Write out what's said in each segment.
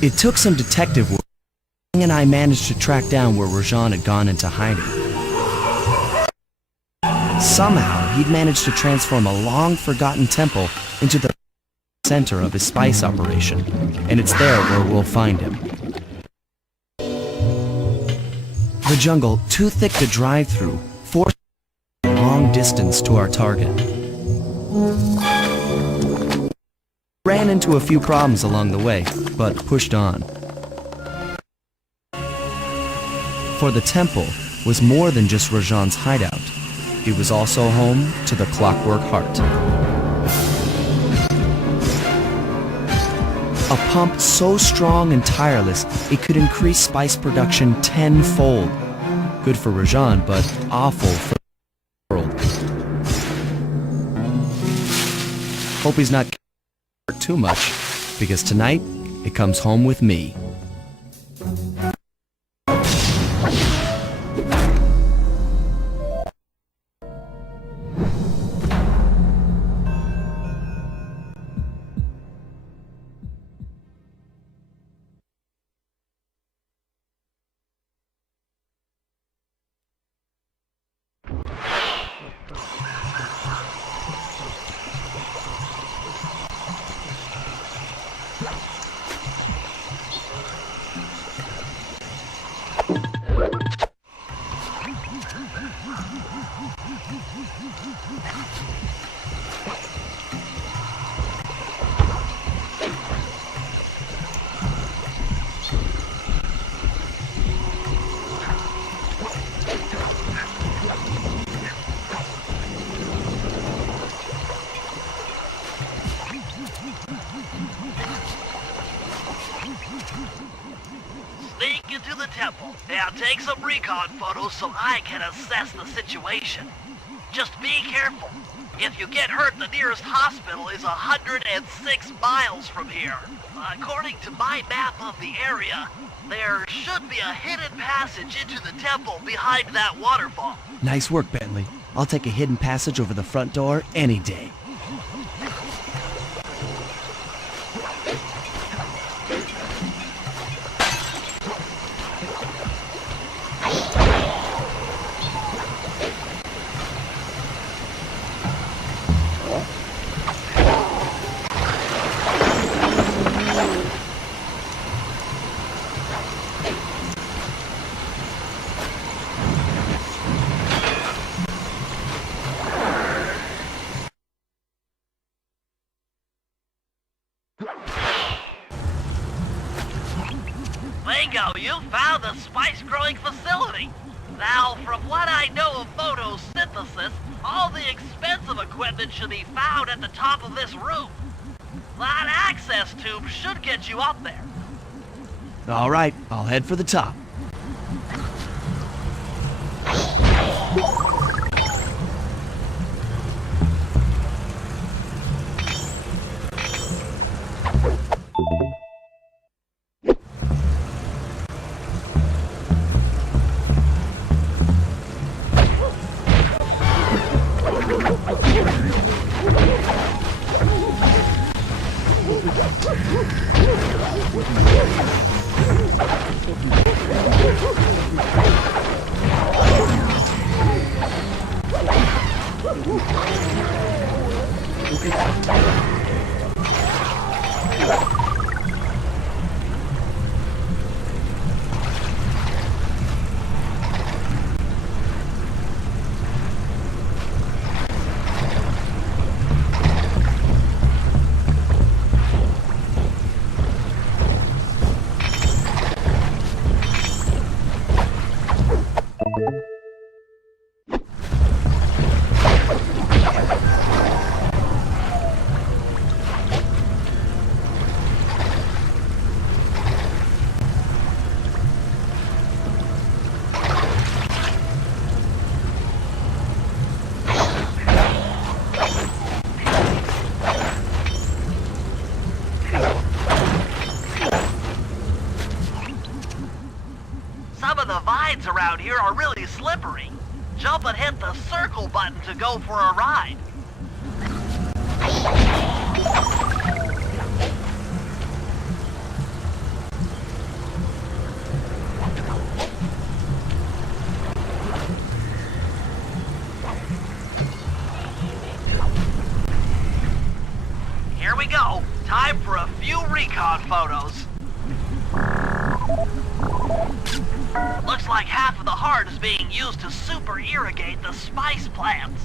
It took some detective work, and I managed to track down where Rajan had gone into hiding. Somehow, he'd managed to transform a long-forgotten temple into the center of his spice operation, and it's there where we'll find him. The jungle, too thick to drive through, forced a long distance to our target. Ran into a few problems along the way, but pushed on. For the temple was more than just Rajan's hideout. It was also home to the Clockwork Heart. A pump so strong and tireless, it could increase spice production tenfold. Good for Rajan, but awful for the world. Hope he's not too much, because tonight, it comes home with me. Sneak into the temple and take some recon photos so I can assess the situation. Just be careful. If you get hurt, the nearest hospital is 106 miles from here. According to my map of the area, there should be a hidden passage into the temple behind that waterfall. Nice work, Bentley. I'll take a hidden passage over the front door any day. Bingo, you found the spice growing facility. Now, from what I know of photosynthesis, all the expensive equipment should be found at the top of this roof. That access tube should get you up there. All right, I'll head for the top. around here are really slippery. Jump and hit the circle button to go for a ride. Here we go. Time for a few recon photos. Looks like half of the heart is being used to super irrigate the spice plants.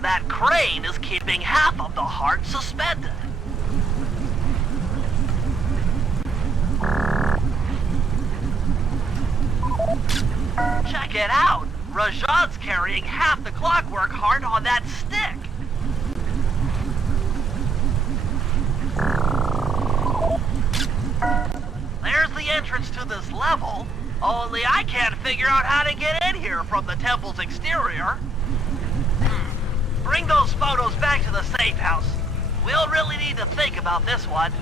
That crane is keeping half of the heart suspended. Check it out! Rajan's carrying half the clockwork heart on that stick. There's the entrance to this level, only I can't figure out how to get in here from the temple's exterior. Bring those photos back to the safe house. We'll really need to think about this one.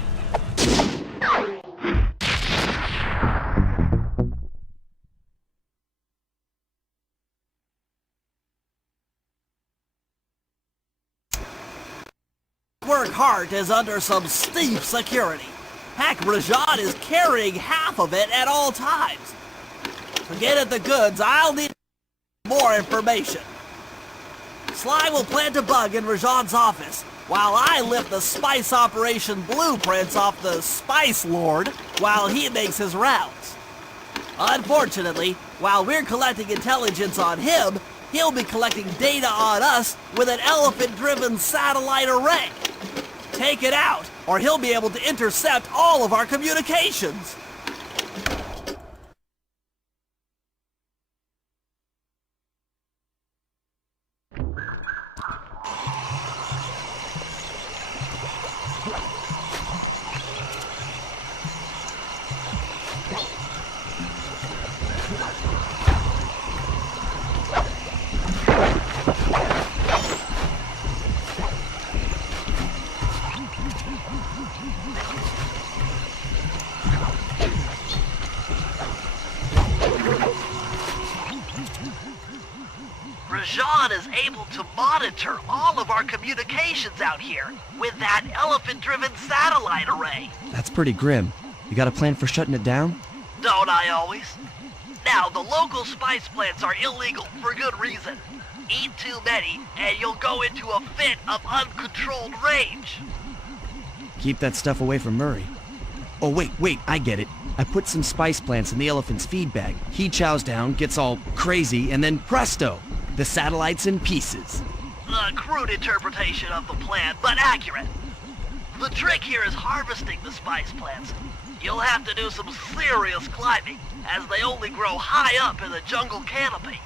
Clockwork heart is under some steep security. Heck, Rajan is carrying half of it at all times. To get at the goods, I'll need more information. Sly will plant a bug in Rajan's office, while I lift the spice operation blueprints off the Spice Lord while he makes his rounds. Unfortunately, while we're collecting intelligence on him, he'll be collecting data on us with an elephant-driven satellite array. Take it out, or he'll be able to intercept all of our communications. Rajan is able to monitor all of our communications out here with that elephant-driven satellite array. That's pretty grim. You got a plan for shutting it down? Don't I always? Now, the local spice plants are illegal for good reason. Eat too many, and you'll go into a fit of uncontrolled rage. Keep that stuff away from Murray. Oh, wait, I get it. I put some spice plants in the elephant's feed bag. He chows down, gets all crazy, and then presto! The satellite's in pieces. A crude interpretation of the plan, but accurate. The trick here is harvesting the spice plants. You'll have to do some serious climbing, as they only grow high up in the jungle canopy.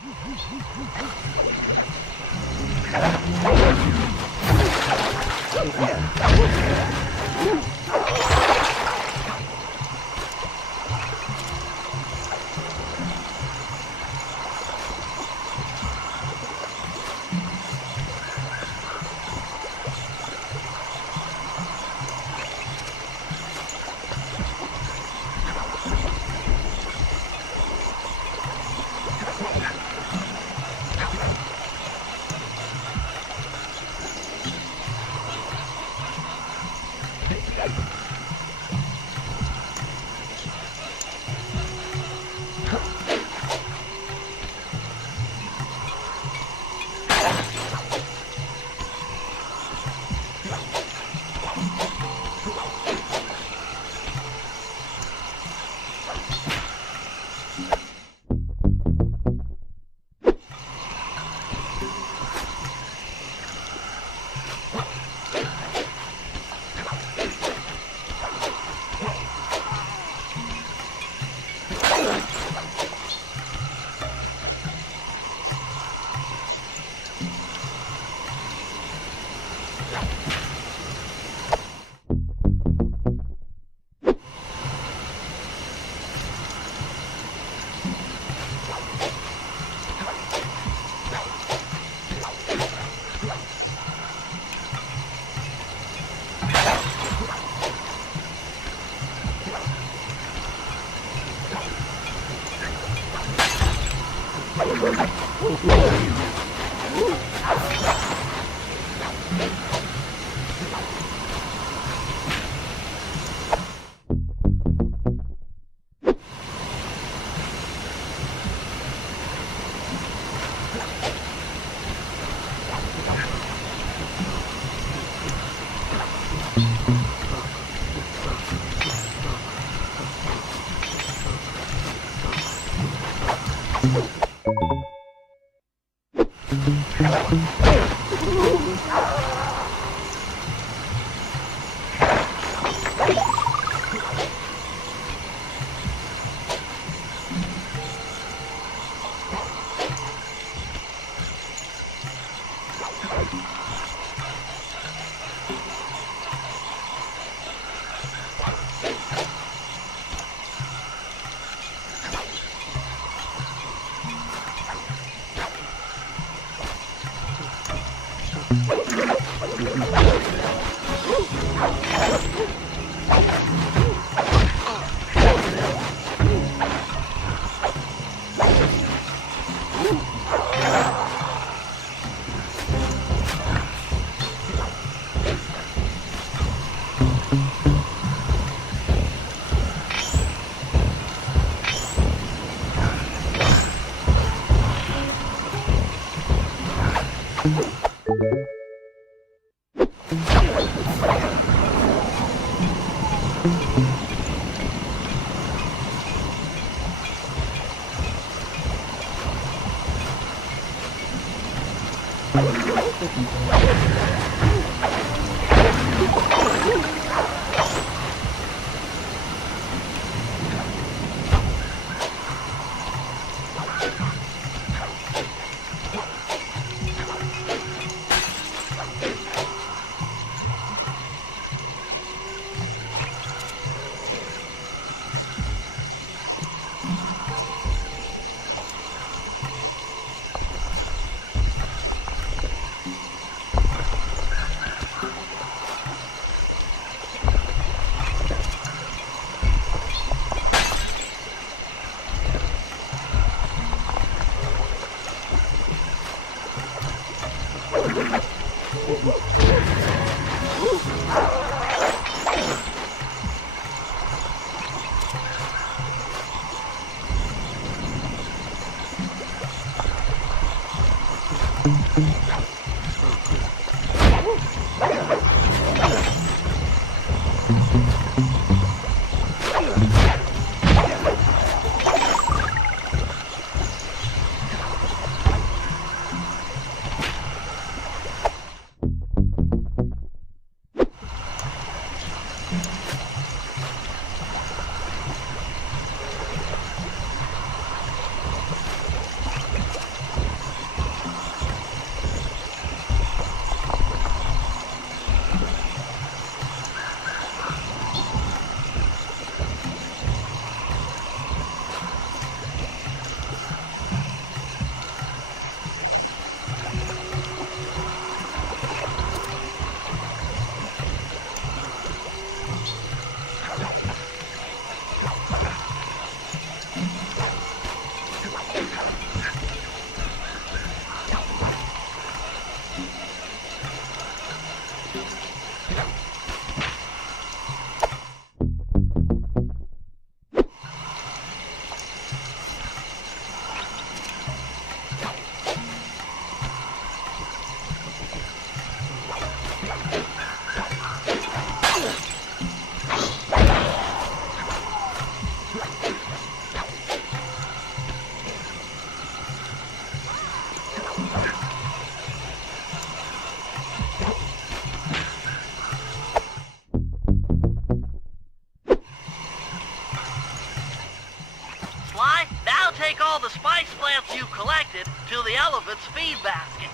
take all the spice plants you collected to the elephant's feed basket.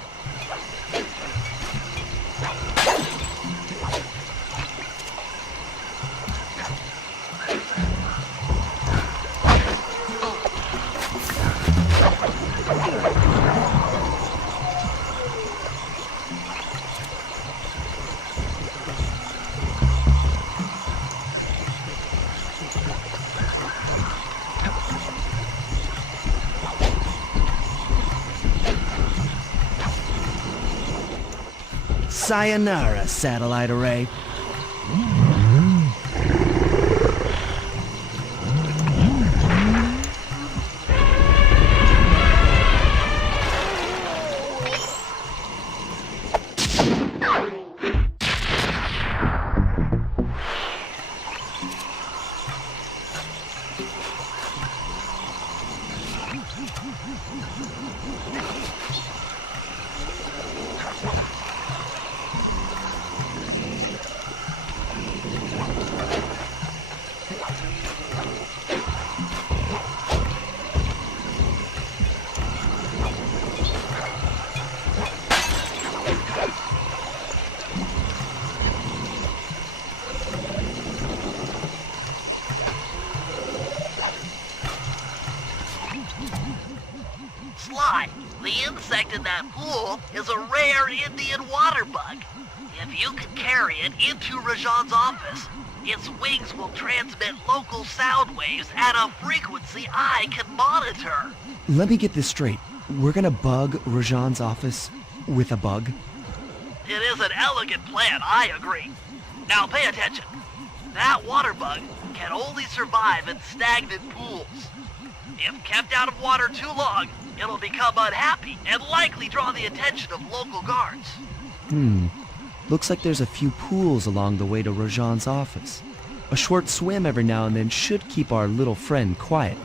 Sayonara, satellite array. Sly, the insect in that pool is a rare Indian water bug. If you can carry it into Rajan's office, its wings will transmit local sound waves at a frequency I can monitor. Let me get this straight. We're gonna bug Rajan's office with a bug? It is an elegant plan, I agree. Now pay attention. That water bug can only survive in stagnant pools. If kept out of water too long, it'll become unhappy and likely draw the attention of local guards. Looks like there's a few pools along the way to Rajan's office. A short swim every now and then should keep our little friend quiet.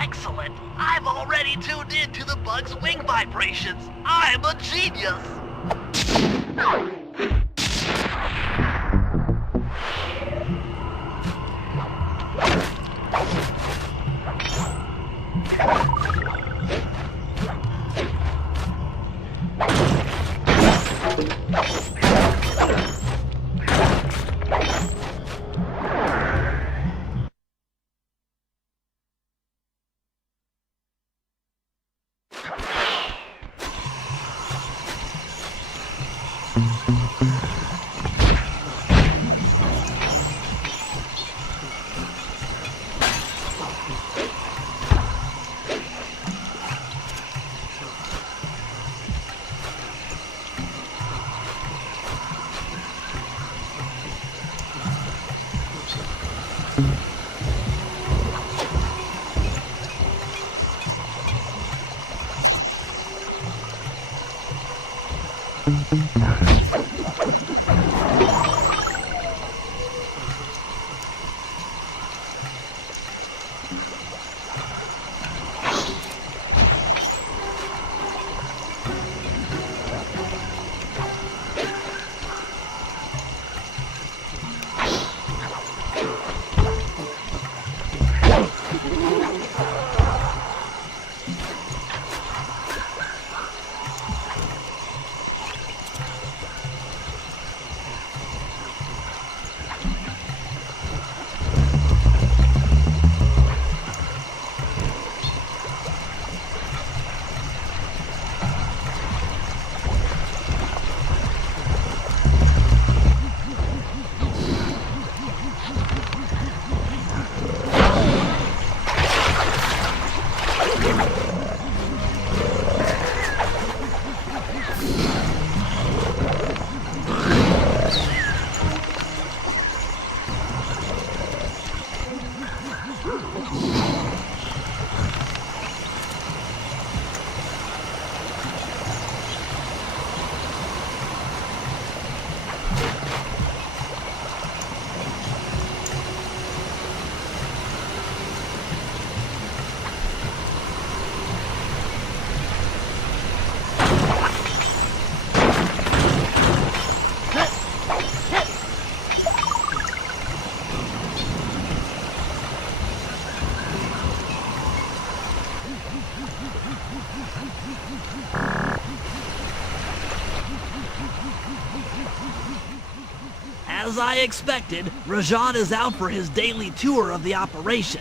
Excellent. I've already tuned in to the bug's wing vibrations. I'm a genius. As I expected, Rajan is out for his daily tour of the operation.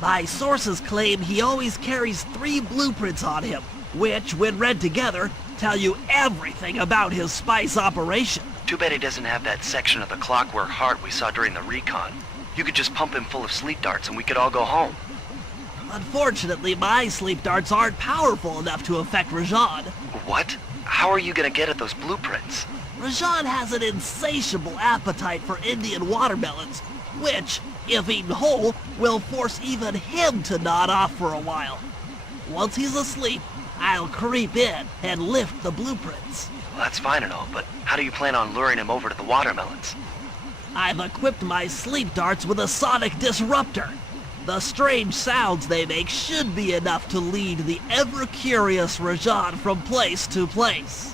My sources claim he always carries 3 blueprints on him, which, when read together, tell you everything about his spice operation. Too bad he doesn't have that section of the clockwork heart we saw during the recon. You could just pump him full of sleep darts and we could all go home. Unfortunately, my sleep darts aren't powerful enough to affect Rajan. What? How are you gonna get at those blueprints? Rajan has an insatiable appetite for Indian watermelons, which, if eaten whole, will force even him to nod off for a while. Once he's asleep, I'll creep in and lift the blueprints. Well, that's fine and all, but how do you plan on luring him over to the watermelons? I've equipped my sleep darts with a sonic disruptor. The strange sounds they make should be enough to lead the ever-curious Rajan from place to place.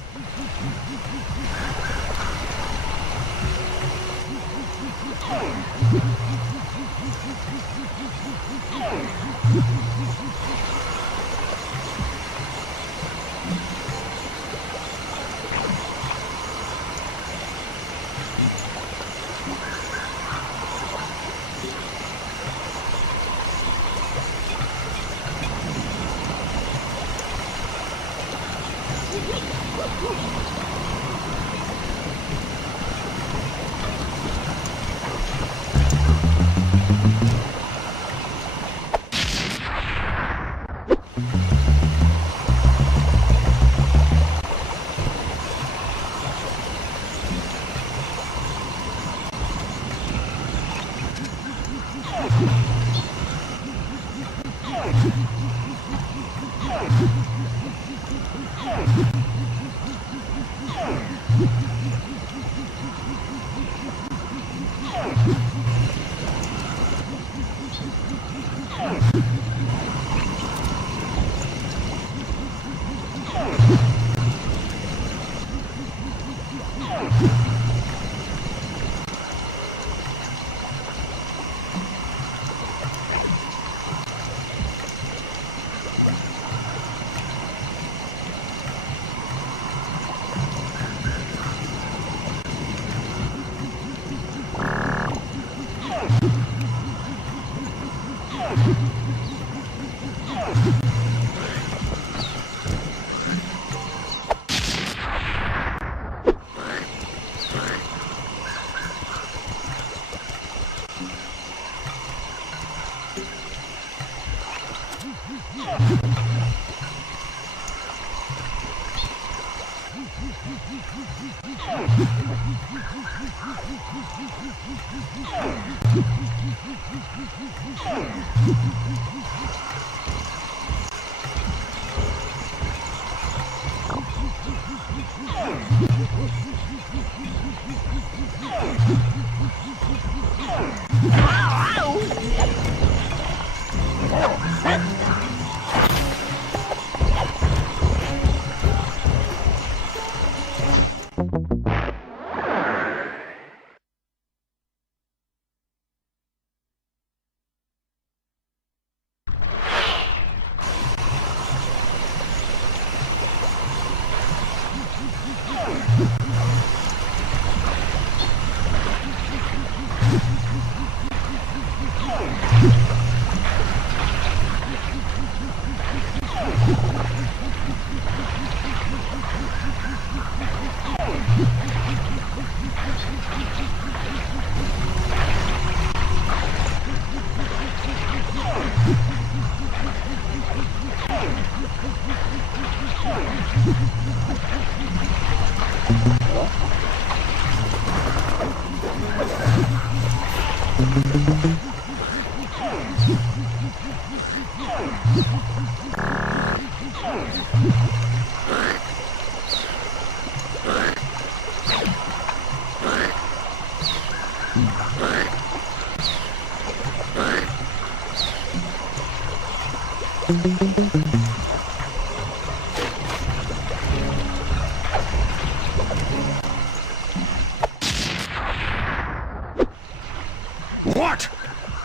What?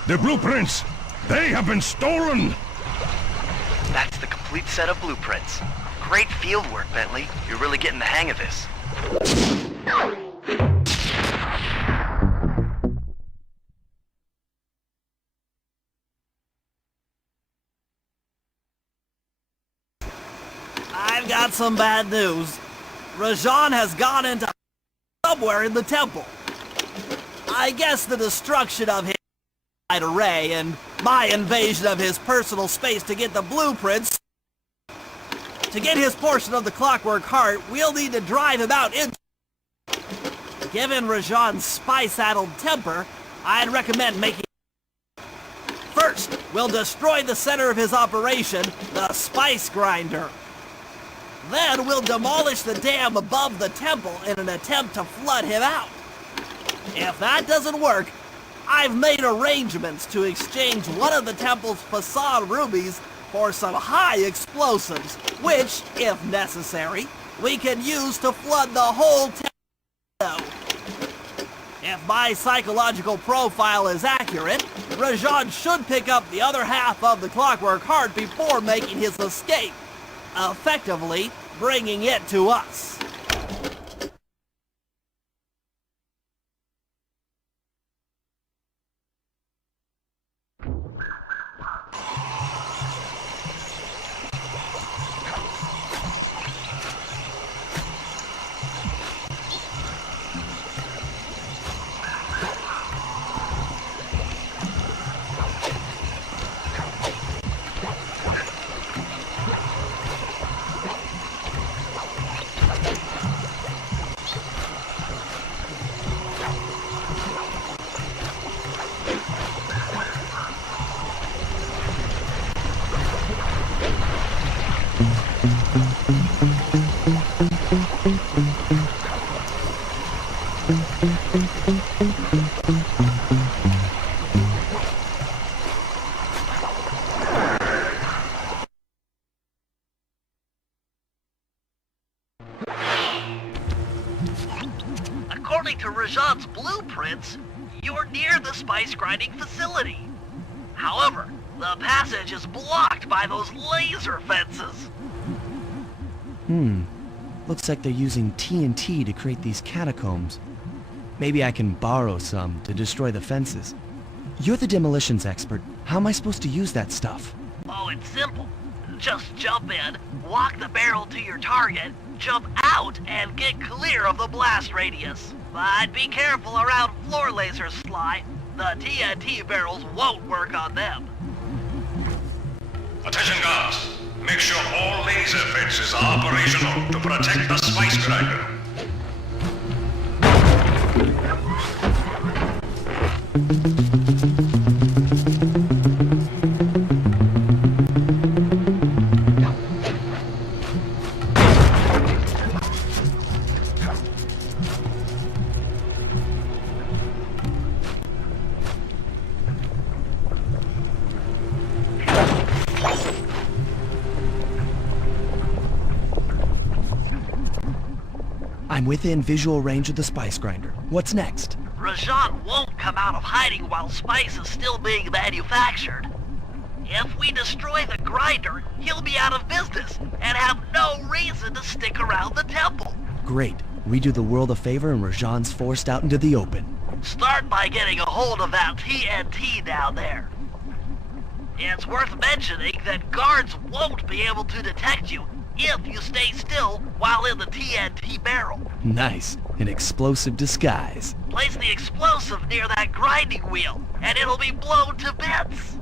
The blueprints! They have been stolen! That's the complete set of blueprints. Great field work, Bentley. You're really getting the hang of this. I've got some bad news. Rajan has gone into somewhere in the temple. I guess the destruction of his array and my invasion of his personal space to get the blueprints. To get his portion of the Clockwork Heart, we'll need to drive him out into... Given Rajan's spy-saddled temper, I'd recommend making... First, we'll destroy the center of his operation, the Spice Grinder. Then we'll demolish the dam above the temple in an attempt to flood him out. If that doesn't work, I've made arrangements to exchange one of the temple's facade rubies for some high explosives, which, if necessary, we can use to flood the whole temple. If my psychological profile is accurate, Rajan should pick up the other half of the Clockwork Heart before making his escape, effectively bringing it to us. According to Rajan's blueprints, you're near the spice grinding facility. However, the passage is blocked by those laser fences. Looks like they're using TNT to create these catacombs. Maybe I can borrow some to destroy the fences. You're the demolitions expert. How am I supposed to use that stuff? Oh, it's simple. Just jump in, walk the barrel to your target, jump out, and get clear of the blast radius. But be careful around floor lasers, Sly. The TNT barrels won't work on them. Attention guards! Make sure all laser fences are operational to protect the Spice Grinder. I'm within visual range of the spice grinder. What's next? Rajan won't come out of hiding while spice is still being manufactured. If we destroy the grinder, he'll be out of business and have no reason to stick around the temple. Great. We do the world a favor and Rajan's forced out into the open. Start by getting a hold of that TNT down there. It's worth mentioning that guards won't be able to detect you if you stay still while in the TNT barrel. Nice. An explosive disguise. Place the explosive near that grinding wheel, and it'll be blown to bits.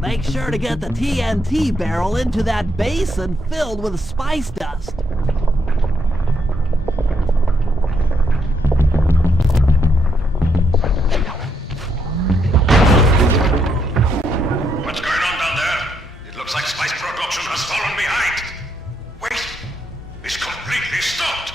Make sure to get the TNT barrel into that basin filled with spice dust. What's going on down there? It looks like spice production has fallen behind. Wait, it's completely stopped.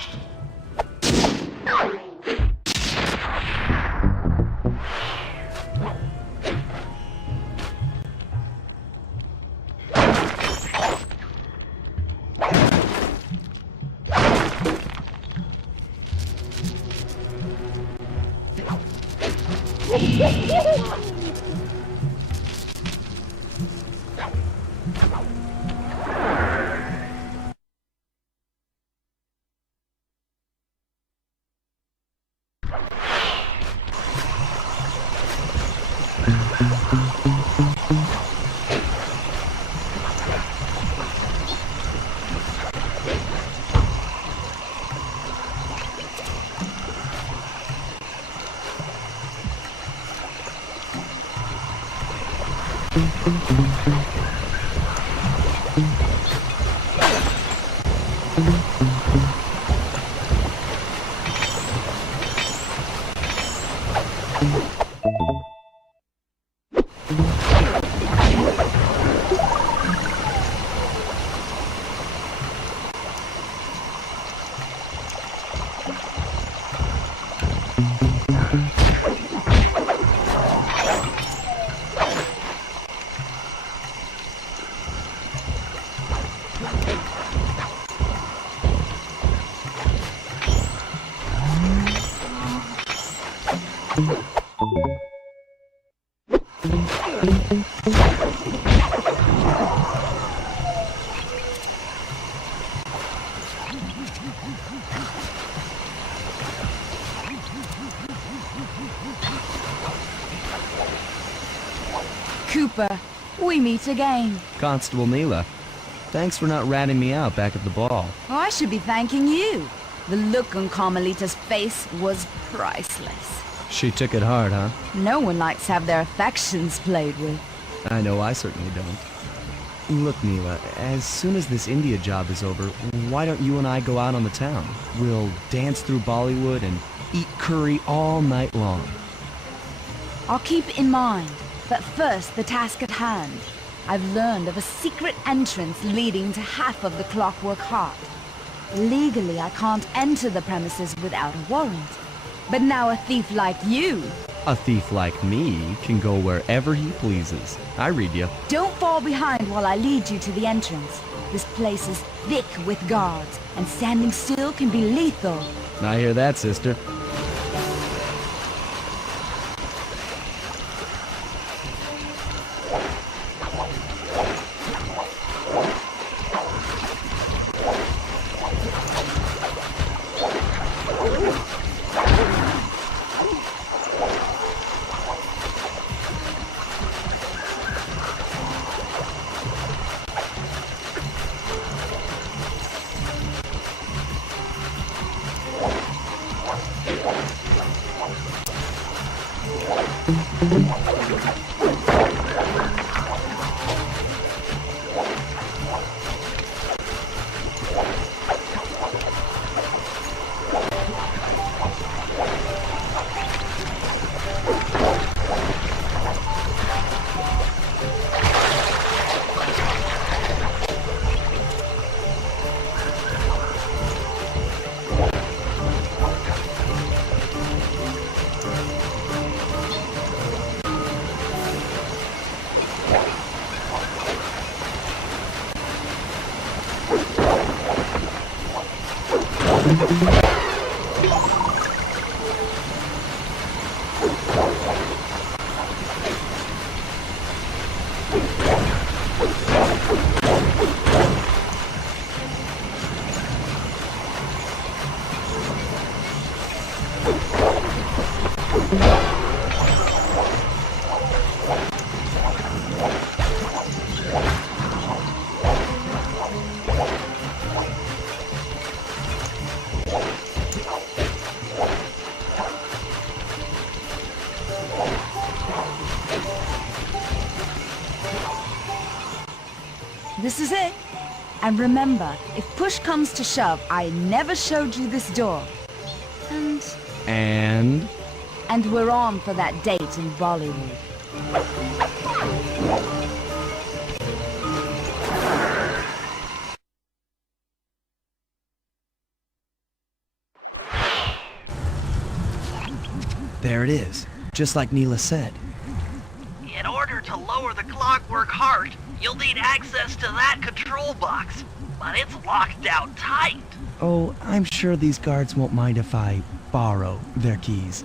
Cooper, we meet again. Constable Neela, thanks for not ratting me out back at the ball. Oh, I should be thanking you. The look on Carmelita's face was priceless. She took it hard, huh? No one likes to have their affections played with. I know I certainly don't. Look, Neela, as soon as this India job is over, why don't you and I go out on the town? We'll dance through Bollywood and eat curry all night long. I'll keep in mind. But first, the task at hand. I've learned of a secret entrance leading to half of the Clockwork Heart. Legally, I can't enter the premises without a warrant. But now a thief like you... A thief like me can go wherever he pleases. I read you. Don't fall behind while I lead you to the entrance. This place is thick with guards, and standing still can be lethal. I hear that, sister. This is it. And remember, if push comes to shove, I never showed you this door. And? And we're on for that date in Bollywood. There it is, just like Neela said. In order to lower the Clockwork Heart, you'll need access to that control box. But it's locked down tight. Oh, I'm sure these guards won't mind if I borrow their keys.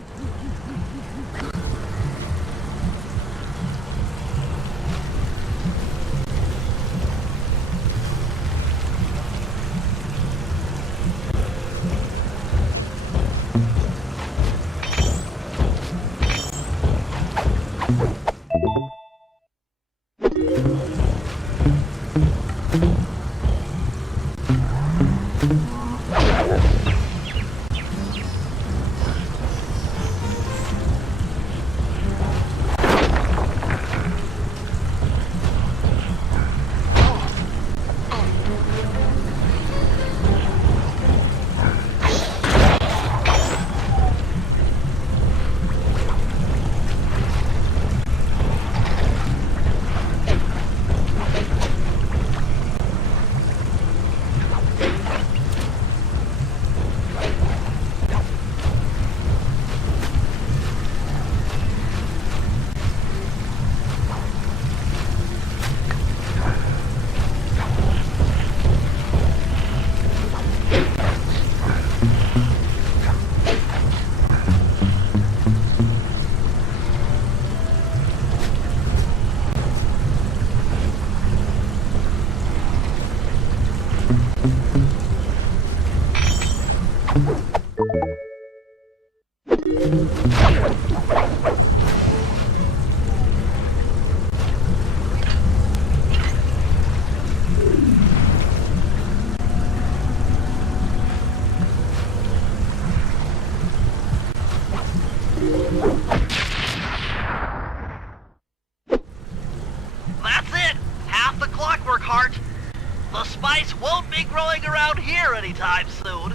spice won't be growing around here anytime soon.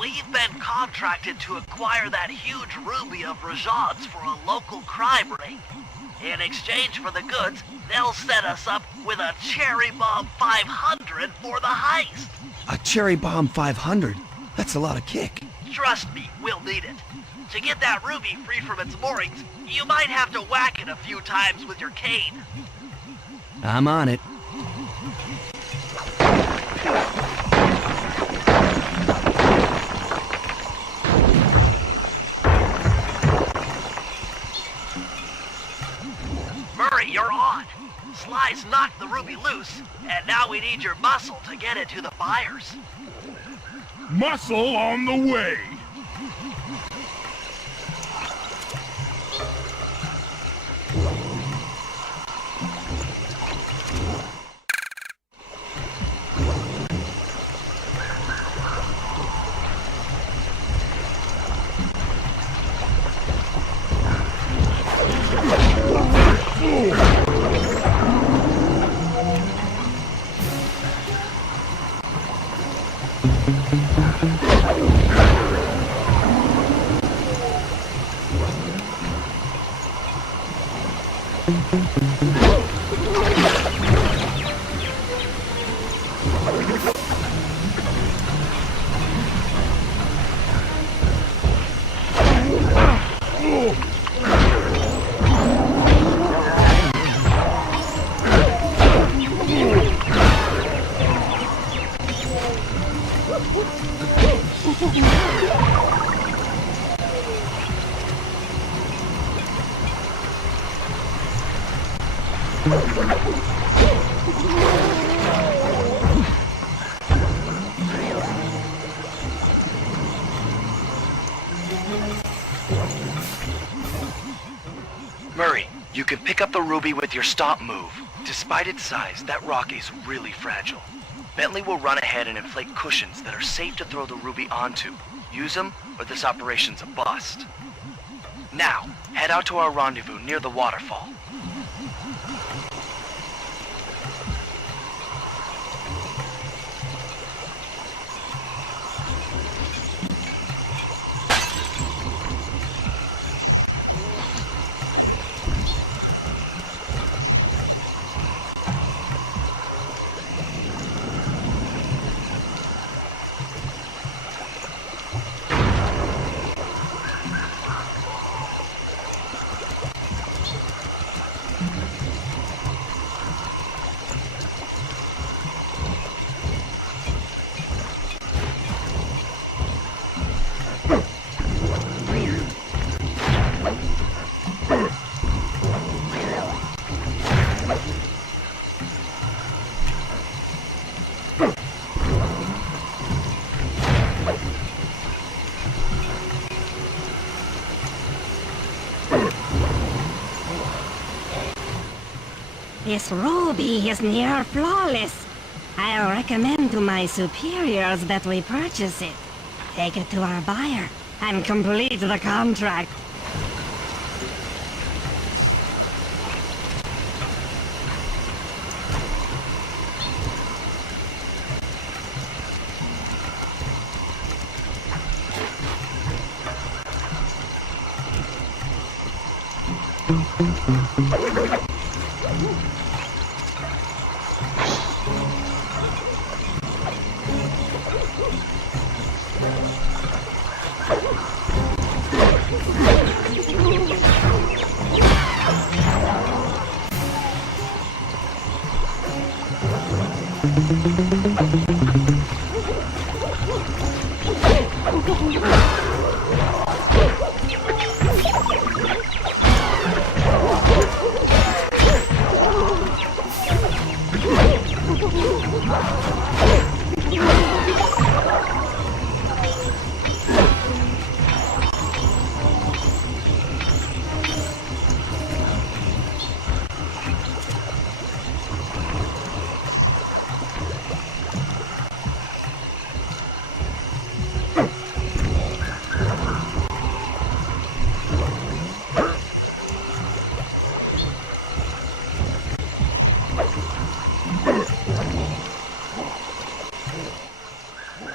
We've been contracted to acquire that huge ruby of Rajad's for a local crime ring. In exchange for the goods, they'll set us up with a Cherry Bomb 500 for the heist. A Cherry Bomb 500? That's a lot of kick. Trust me, we'll need it. To get that ruby free from its moorings, you might have to whack it a few times with your cane. I'm on it. Murray, you're on. Sly's knocked the ruby loose, and now we need your muscle to get it to the buyers. Muscle on the way! Murray, you can pick up the ruby with your stomp move. Despite its size, that rock is really fragile. Bentley will run ahead and inflate cushions that are safe to throw the ruby onto. Use them, or this operation's a bust. Now, head out to our rendezvous near the waterfall. This ruby is near flawless. I'll recommend to my superiors that we purchase it. Take it to our buyer and complete the contract.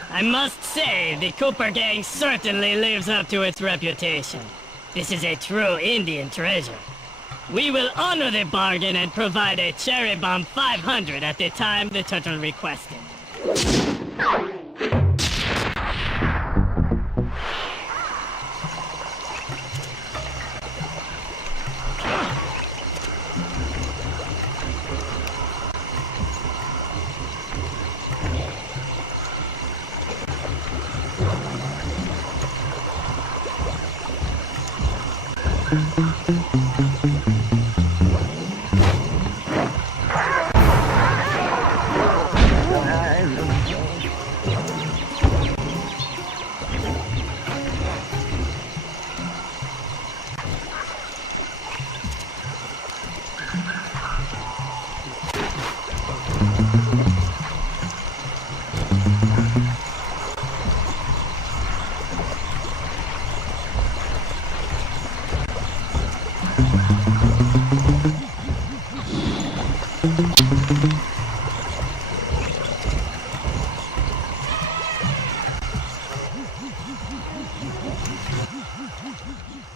I must say, the Cooper gang certainly lives up to its reputation. This is a true Indian treasure. We will honor the bargain and provide a cherry bomb 500 at the time the turtle requested.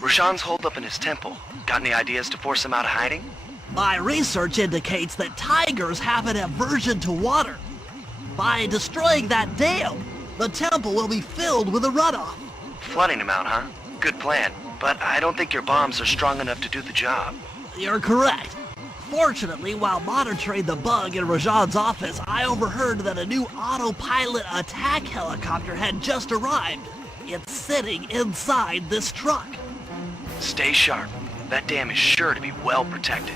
Rashawn's holed up in his temple. Got any ideas to force him out of hiding? My research indicates that tigers have an aversion to water. By destroying that dam, the temple will be filled with a runoff. Flooding him out, huh? Good plan. But I don't think your bombs are strong enough to do the job. You're correct. Fortunately, while monitoring the bug in Rajan's office, I overheard that a new autopilot attack helicopter had just arrived. It's sitting inside this truck. Stay sharp. That dam is sure to be well protected.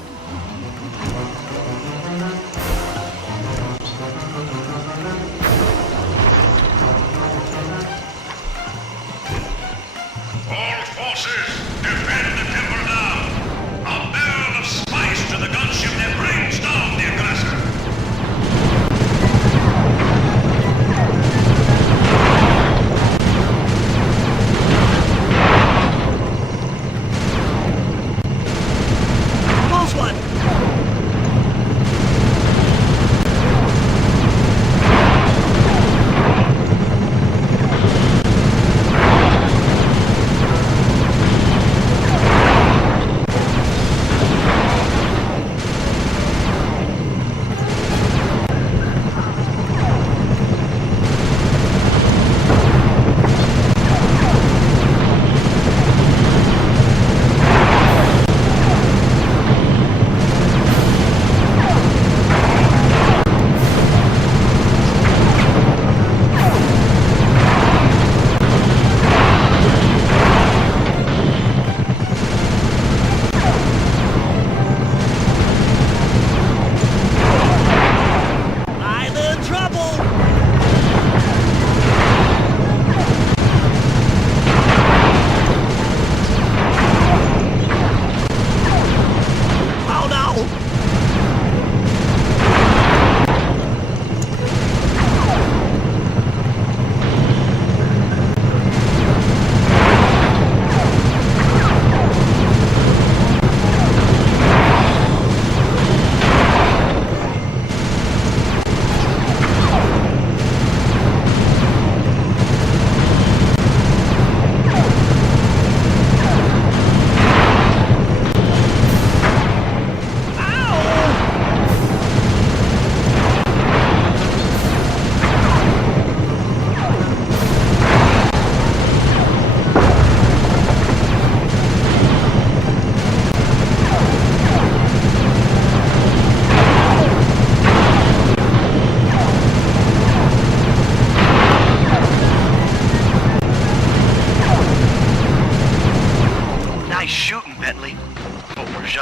All forces, defend the temple now! A barrel of spice to the gunship that brings down the aggressor! Close one!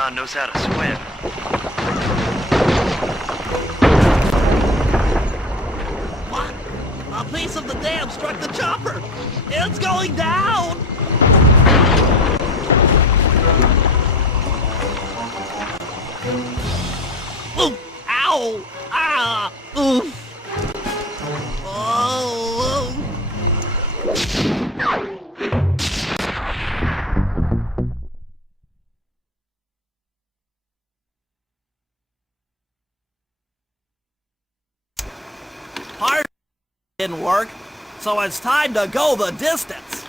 Rajan knows how to swim. What? A piece of the dam struck the chopper! It's going down! Ooh, ow! Ah! Oof! Oh! Hard didn't work, so it's time to go the distance.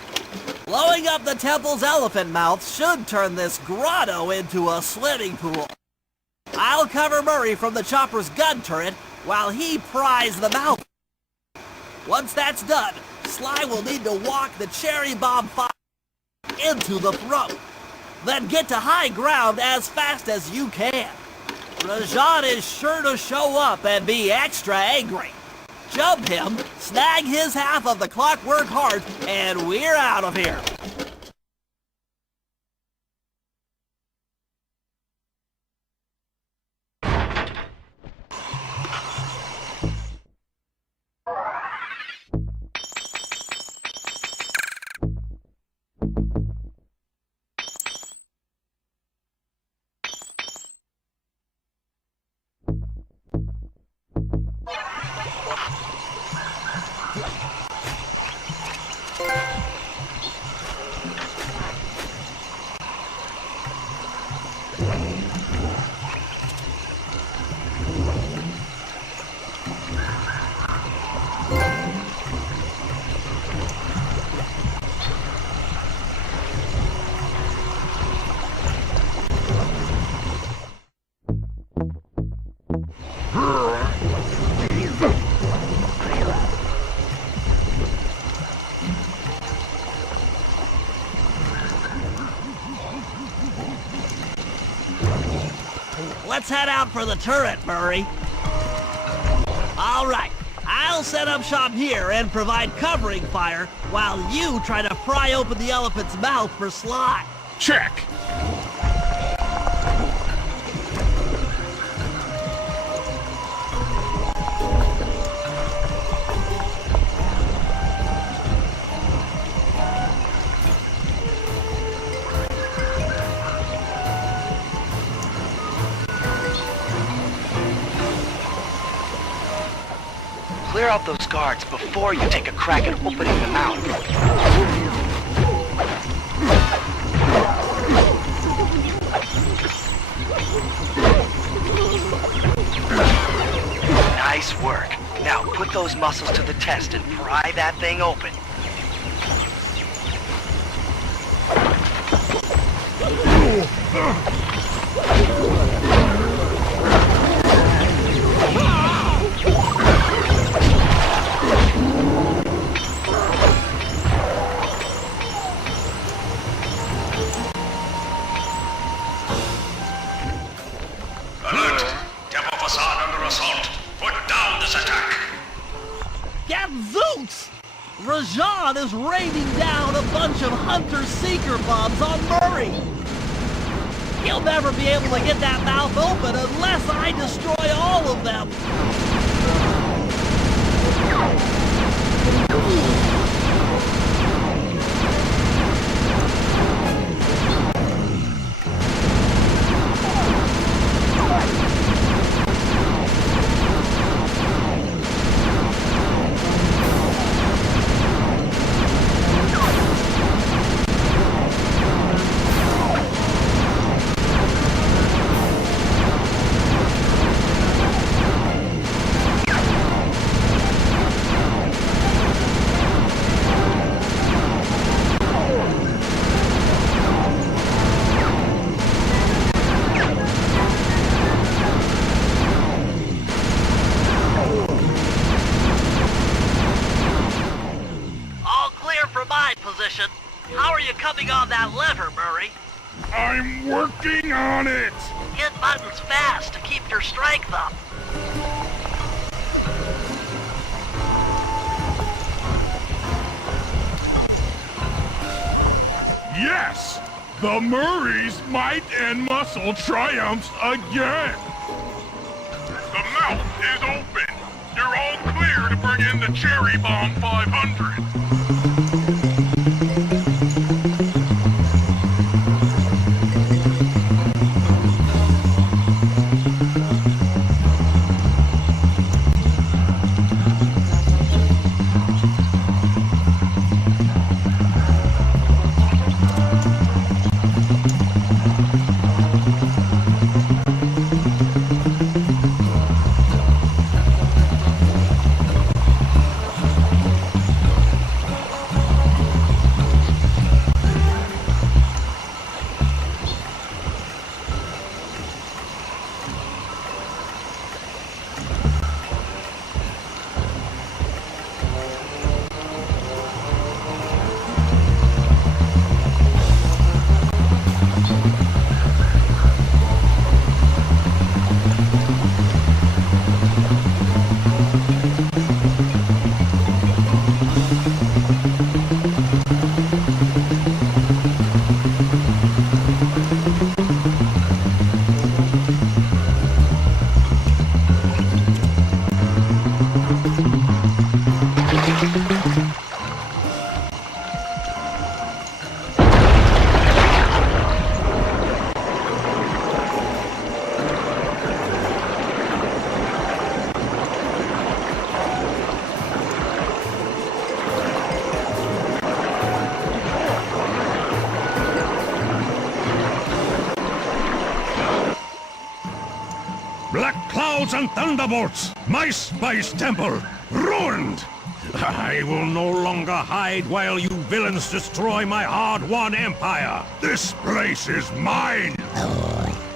Blowing up the temple's elephant mouth should turn this grotto into a swimming pool. I'll cover Murray from the chopper's gun turret while he pries the mouth. Once that's done, Sly will need to walk the cherry bomb fire into the throat. Then get to high ground as fast as you can. Rajan is sure to show up and be extra angry. Jump him, snag his half of the clockwork heart, and we're out of here. Let's head out for the turret, Murray. All right, I'll set up shop here and provide covering fire while you try to pry open the elephant's mouth for Sly. Check. Clear out those guards before you take a crack at opening the mouth. Nice work. Now put those muscles to the test and pry that thing open. Alert! Temple facade under assault. Put down this attack. Gadzooks! Rajan is raining down a bunch of Hunter-Seeker bombs on Murray. He'll never be able to get that mouth open unless I destroy all of them. Position. How are you coming on that lever, Murray? I'm working on it. Hit buttons fast to keep your strength up. Yes! The Murray's might and muscle triumphs again. The mouth is open. You're all clear to bring in the Cherry Bomb 500. Black clouds and thunderbolts! My spice temple ruined! I will no longer hide while you villains destroy my hard-won empire! This place is mine!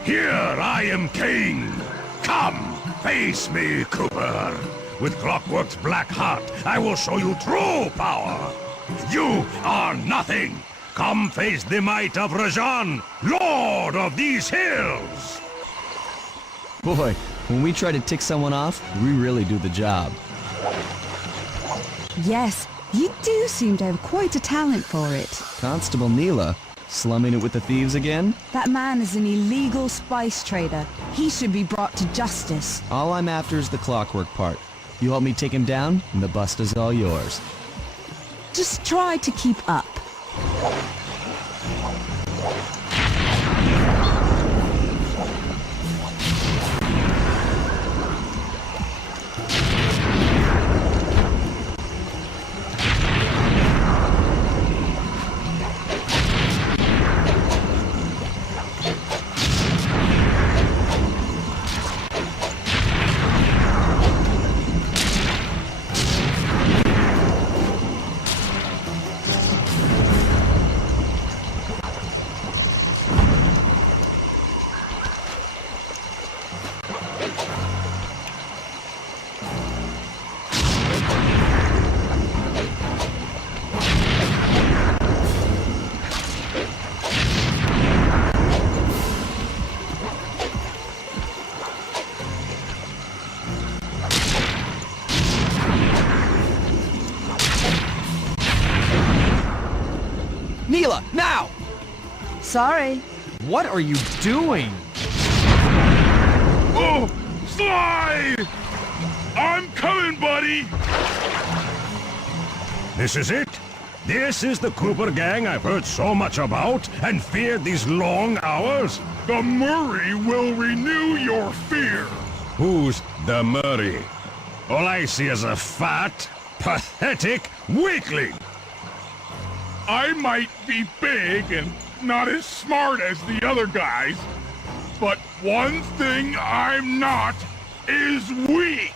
Here I am king! Come, face me, Cooper! With Clockwork's black heart, I will show you true power! You are nothing! Come face the might of Rajan, lord of these hills! Boy, when we try to tick someone off, we really do the job. Yes, you do seem to have quite a talent for it. Constable Neela, slumming it with the thieves again? That man is an illegal spice trader. He should be brought to justice. All I'm after is the Clockwork part. You help me take him down, and the bust is all yours. Just try to keep up. Neela, now! Sorry. What are you doing? Oh, Sly! I'm coming, buddy! This is it? This is the Cooper gang I've heard so much about and feared these long hours? The Murray will renew your fear. Who's the Murray? All I see is a fat, pathetic weakling! I might be big and not as smart as the other guys, but one thing I'm not is weak.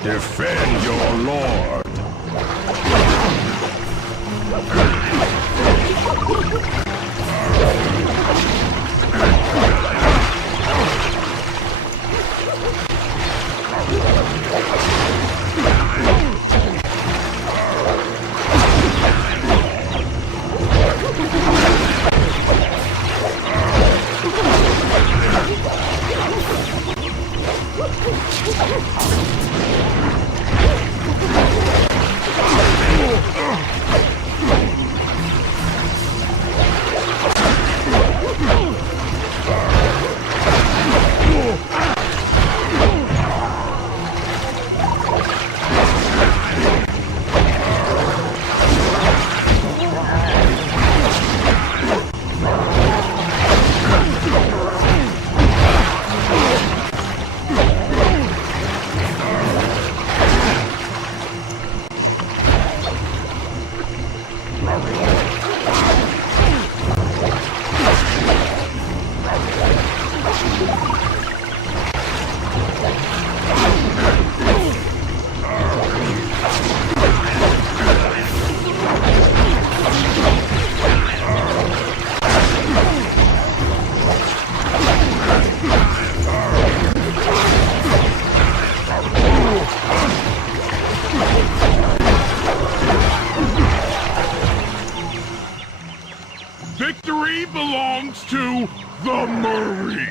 Defend your lord. Victory belongs to the Murray.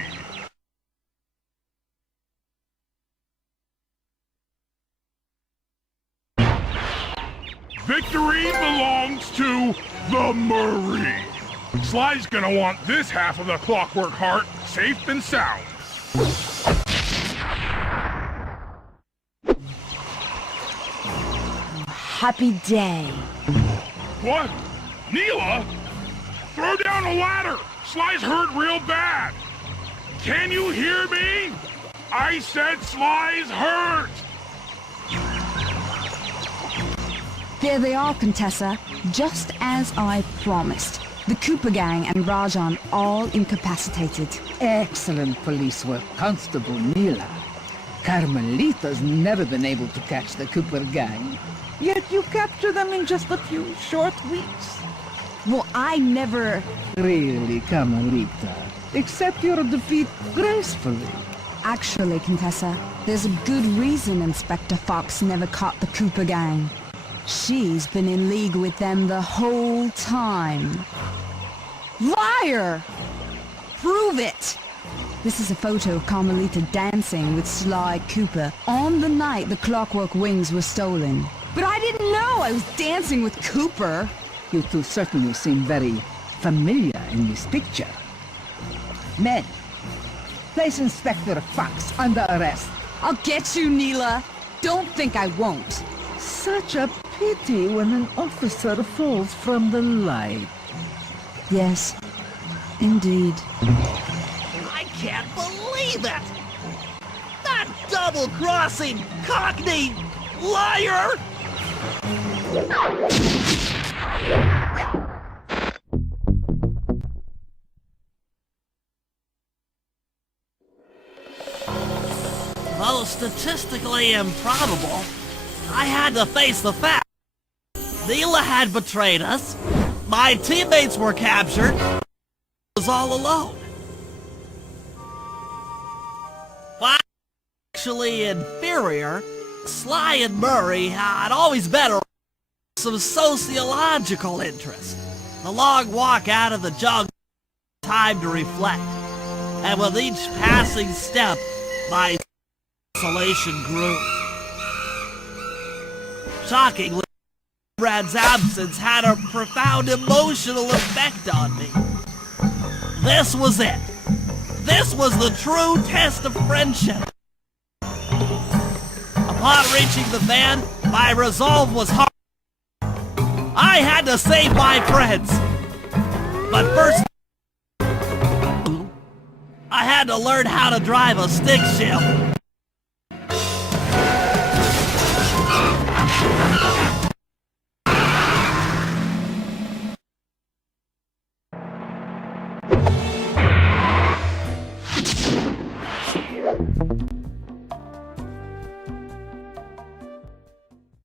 Victory belongs to the Murray. Sly's gonna want this half of the Clockwork Heart safe and sound. Happy day. What? Neela? Throw down a ladder! Sly's hurt real bad! Can you hear me? I said Sly's hurt! There they are, Contessa, just as I promised. The Cooper gang and Rajan all incapacitated. Excellent police work, Constable Neela. Carmelita's never been able to catch the Cooper gang. Yet you captured them in just a few short weeks. Well, I never... Really, Carmelita. Accept your defeat gracefully. Actually, Contessa, there's a good reason Inspector Fox never caught the Cooper gang. She's been in league with them the whole time. Liar! Prove it! This is a photo of Carmelita dancing with Sly Cooper on the night the Clockwork Wings were stolen. But I didn't know I was dancing with Cooper! You two certainly seem very familiar in this picture. Men, place Inspector Fox under arrest. I'll get you, Neela! Don't think I won't. Such a pity when an officer falls from the light. Yes, indeed. I can't believe it! That double-crossing, cockney liar! Though statistically improbable, I had to face the fact. Neela had betrayed us, my teammates were captured, I was all alone. While actually inferior, Sly and Murray had always been around some sociological interest. The long walk out of the jungle, time to reflect, and with each passing step, my isolation grew. Shockingly, Brad's absence had a profound emotional effect on me. This was it. This was the true test of friendship. Upon reaching the van, my resolve was hard. I had to save my friends. But first, I had to learn how to drive a stick shift.